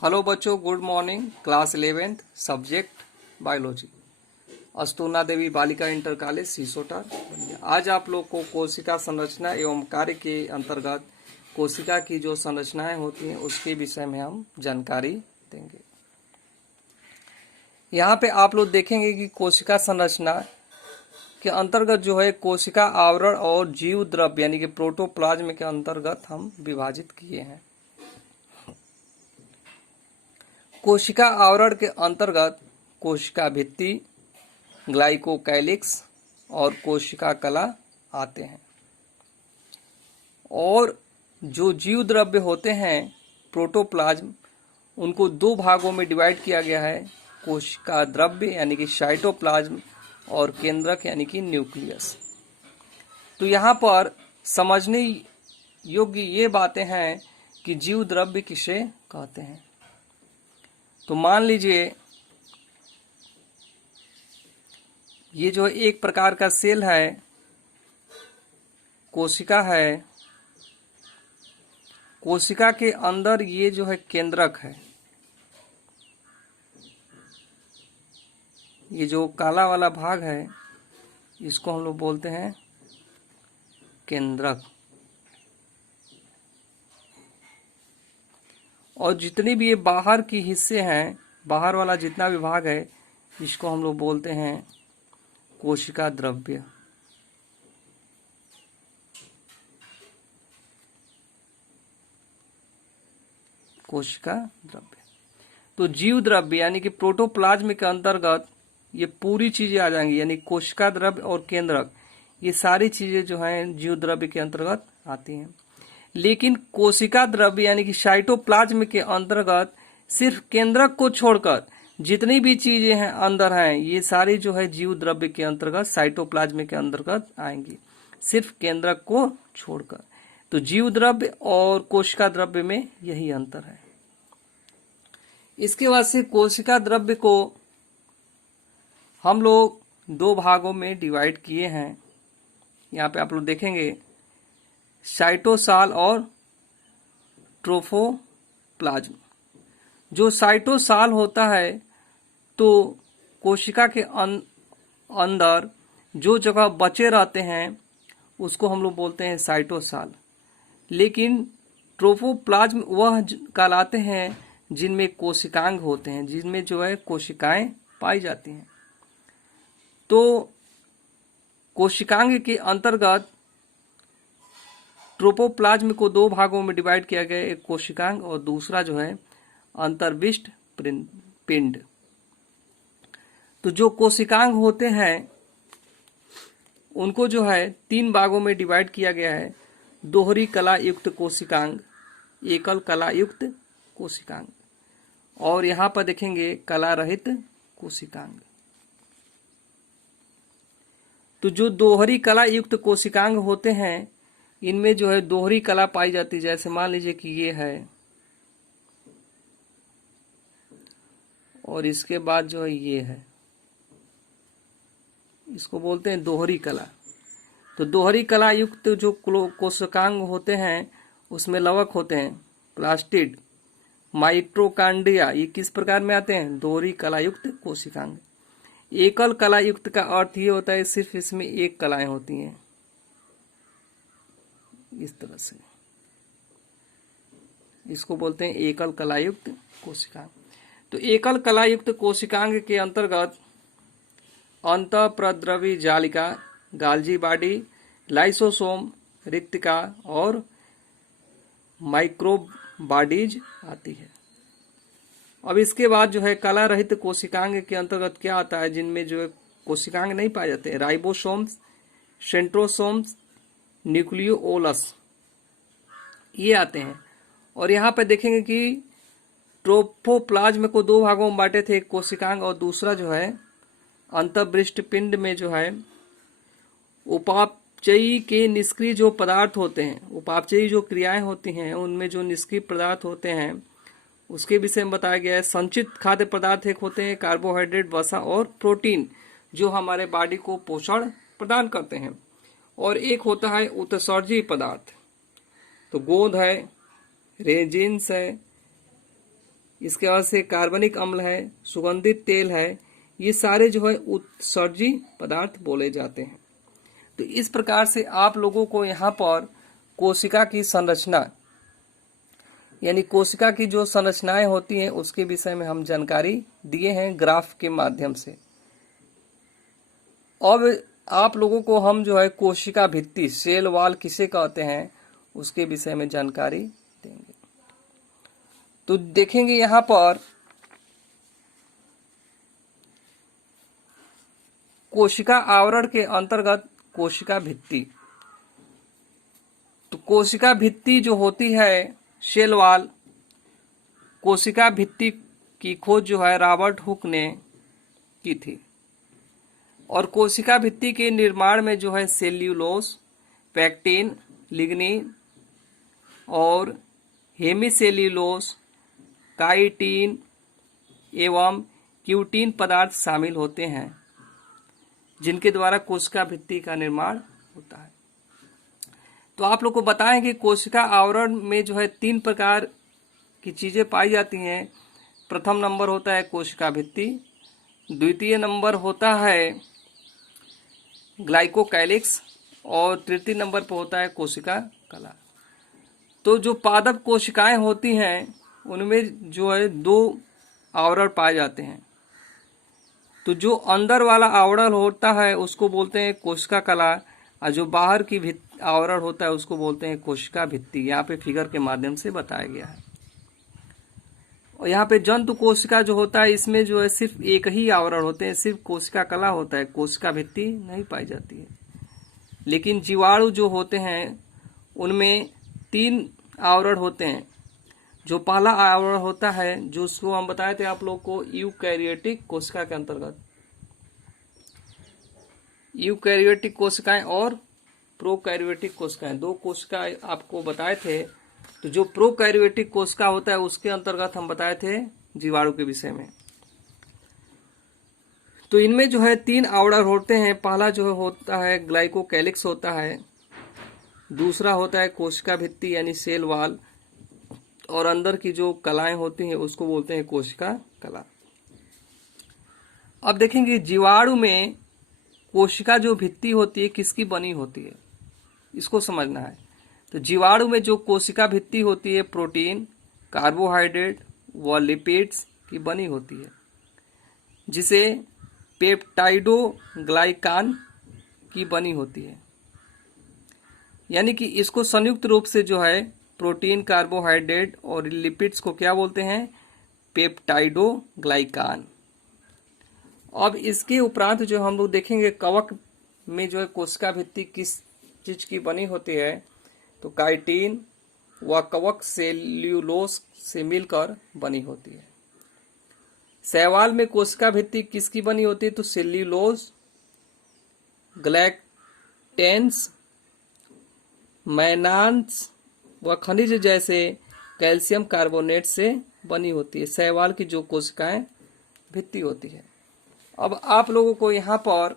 Hello बच्चों, good morning. Class 11th subject biology, Astuna Devi Balika inter college सीसोटा। आज आप लोग को कोशिका संरचना एवं कार्य के अंतर्गत कोशिका की जो संरचनाएं होती हैं उसके विषय में हम जानकारी देंगे। यहाँ पे आप लोग देखेंगे कि कोशिका संरचना के अंतर्गत जो है कोशिका आवरण और जीव द्रव्य यानी कि प्रोटोप्लाज्म के अंतर्गत हम विभाजित किए हैं। कोशिका आवरण के अंतर्गत कोशिका भित्ति, ग्लाइकोकैलिक्स और कोशिका कला आते हैं। और जो जीव द्रव्य होते हैं प्रोटोप्लाज्म, उनको दो भागों में डिवाइड किया गया है, कोशिका द्रव्य यानी कि साइटोप्लाज्म और केंद्रक यानी कि न्यूक्लियस। तो यहाँ पर समझने योग्य ये बातें हैं कि जीव द्रव्य किसे कहते हैं। तो मान लीजिए ये जो एक प्रकार का सेल है, कोशिका है, कोशिका के अंदर ये जो है केंद्रक है। ये जो काला वाला भाग है इसको हम लोग बोलते हैं केंद्रक। और जितने भी ये बाहर की हिस्से हैं, बाहर वाला जितना भी भाग है, इसको हम लोग बोलते हैं कोशिका द्रव्य। कोशिका द्रव्य। तो जीव द्रव्य यानी कि प्रोटोप्लाज्म के अंतर्गत ये पूरी चीजें आ जाएंगी, यानी कोशिका द्रव्य और केंद्रक, ये सारी चीजें जो हैं जीव द्रव्य के अंतर्गत आती हैं। लेकिन कोशिका द्रव्य यानी कि साइटोप्लाज्म के अंतर्गत सिर्फ केंद्रक को छोड़कर जितनी भी चीजें हैं अंदर हैं, ये सारी जो है जीव द्रव्य के अंतर्गत साइटोप्लाज्म के अंतर्गत आएंगी, सिर्फ केंद्रक को छोड़कर। तो जीव द्रव्य और कोशिका द्रव्य में यही अंतर है। इसके बाद से कोशिका द्रव्य को हम लोग दो भागों में डिवाइड किए हैं। यहाँ पे आप लोग देखेंगे साइटोसाल और ट्रोफोप्लाज्म। जो साइटोसाल होता है तो कोशिका के अंदर जो जगह बचे रहते हैं उसको हम लोग बोलते हैं साइटोसाल। लेकिन ट्रोफोप्लाज्म वह कहलाते हैं जिनमें कोशिकांग होते हैं, जिनमें जो है कोशिकाएं पाई जाती हैं। तो कोशिकांग के अंतर्गत ट्रोपोप्लाज्म को दो भागों में डिवाइड किया गया, एक कोशिकांग और दूसरा जो है अंतर्विष्ट पिंड। तो जो कोशिकांग होते हैं उनको जो है तीन भागों में डिवाइड किया गया है, दोहरी कला युक्त कोशिकांग, एकल कला युक्त कोशिकांग और यहाँ पर देखेंगे कला रहित कोशिकांग। तो जो दोहरी कला युक्त कोशिकांग होते हैं इनमें जो है दोहरी कला पाई जाती है। जैसे मान लीजिए कि ये है और इसके बाद जो है ये है, इसको बोलते हैं दोहरी कला। तो दोहरी कला युक्त जो कोशिकांग होते हैं उसमें लवक होते हैं, प्लास्टिड, माइटोकॉन्ड्रिया, ये किस प्रकार में आते हैं? दोहरी कला युक्त कोशिकांग। एकल कला युक्त का अर्थ ये होता है सिर्फ इसमें एक कलाएं होती हैं, इस तरह से, इसको बोलते हैं एकल कलायुक्त कोशिकांग। तो एकल कलायुक्त कोशिकांग के अंतर्गत अंतःप्रद्रवी जालिका, गाल्जी बॉडी, लाइसोसोम, रिक्तिका और माइक्रोब बॉडीज आती है। अब इसके बाद जो है कला रहित कोशिकांग के अंतर्गत क्या आता है, जिनमें जो है कोशिकांग नहीं पाए जाते हैं, राइबोसोम्स, सेंट्रोसोम्स, न्यूक्लियोलस, ये आते हैं। और यहाँ पे देखेंगे कि ट्रोपोप्लाज्म को दो भागों में बांटे थे, एक कोशिकांग और दूसरा जो है अंतर्विष्ट पिंड में जो है उपापचयी के निष्क्रिय जो पदार्थ होते हैं, उपापचयी जो क्रियाएं होती हैं उनमें जो निष्क्रिय पदार्थ होते हैं उसके विषय में बताया गया है। संचित खाद्य पदार्थ एक होते हैं कार्बोहाइड्रेट, वसा और प्रोटीन जो हमारे बॉडी को पोषण प्रदान करते हैं, और एक होता है उत्सर्जी पदार्थ। तो गोंद है, रेजिन्स है, इसके बाद से कार्बनिक अम्ल है, सुगंधित तेल है, ये सारे जो है उत्सर्जी पदार्थ बोले जाते हैं। तो इस प्रकार से आप लोगों को यहाँ पर कोशिका की संरचना यानी कोशिका की जो संरचनाएं होती हैं उसके विषय में हम जानकारी दिए हैं ग्राफ के माध्यम से। अब आप लोगों को हम जो है कोशिका भित्ति, सेल वॉल किसे कहते हैं उसके विषय में जानकारी देंगे। तो देखेंगे यहाँ पर कोशिका आवरण के अंतर्गत कोशिका भित्ति। तो कोशिका भित्ति जो होती है, सेल वॉल, कोशिका भित्ति की खोज जो है रॉबर्ट हुक ने की थी। और कोशिका भित्ति के निर्माण में जो है सेल्यूलोज, पैक्टिन, लिग्निन और हेमिसेल्यूलोज, काइटिन एवं क्यूटिन पदार्थ शामिल होते हैं, जिनके द्वारा कोशिका भित्ति का निर्माण होता है। तो आप लोग को बताएं कि कोशिका आवरण में जो है 3 प्रकार की चीजें पाई जाती हैं। प्रथम नंबर होता है कोशिका भित्ति, द्वितीय नंबर होता है ग्लाइकोकैलिक्स और तृतीय नंबर पर होता है कोशिका कला। तो जो पादप कोशिकाएं होती हैं उनमें जो है 2 आवरण पाए जाते हैं। तो जो अंदर वाला आवरण होता है उसको बोलते हैं कोशिका कला, और जो बाहर की आवरण होता है उसको बोलते हैं कोशिका भित्ति। यहाँ पे फिगर के माध्यम से बताया गया है। और यहाँ पे जंतु कोशिका जो होता है इसमें जो है सिर्फ एक ही आवरण होते हैं, सिर्फ कोशिका कला होता है, कोशिका भित्ति नहीं पाई जाती है। लेकिन जीवाणु जो होते हैं उनमें 3 आवरण होते हैं। जो पहला आवरण होता है जो उसको हम बताए थे आप लोग को यूकैरियोटिक कोशिका के अंतर्गत, यूकैरियोटिक कोशिकाएं और प्रोकैरियोटिक कोशिकाएं, 2 कोशिकाएं आपको बताए थे। तो जो प्रोकैरियोटिक कोशिका होता है उसके अंतर्गत हम बताए थे जीवाणु के विषय में। तो इनमें जो है 3 आवरण होते हैं। पहला जो होता है ग्लाइकोकैलिक्स होता है, दूसरा होता है कोशिका भित्ति यानी सेल वॉल, और अंदर की जो कलाएं होती हैं उसको बोलते हैं कोशिका कला। अब देखेंगे जीवाणु में कोशिका जो भित्ति होती है किसकी बनी होती है, इसको समझना है। तो जीवाणु में जो कोशिका भित्ति होती है प्रोटीन, कार्बोहाइड्रेट व लिपिड्स की बनी होती है, जिसे पेप्टाइडोग्लाइकान की बनी होती है। यानी कि इसको संयुक्त रूप से जो है प्रोटीन, कार्बोहाइड्रेट और लिपिड्स को क्या बोलते हैं, पेप्टाइडोग्लाइकान। अब इसके उपरांत जो हम लोग देखेंगे कवक में जो है कोशिका भित्ति किस चीज की बनी होती है, तो काइटिन व कवक सेल्यूलोज से मिलकर बनी होती है। शैवाल में कोशिका भित्ति किसकी बनी होती है, तो सेल्यूलोज, ग्लैक्टेंस, मैनान्स व खनिज जैसे कैल्शियम कार्बोनेट से बनी होती है। शैवाल की जो कोशिकाएं भित्ति होती है। अब आप लोगों को यहाँ पर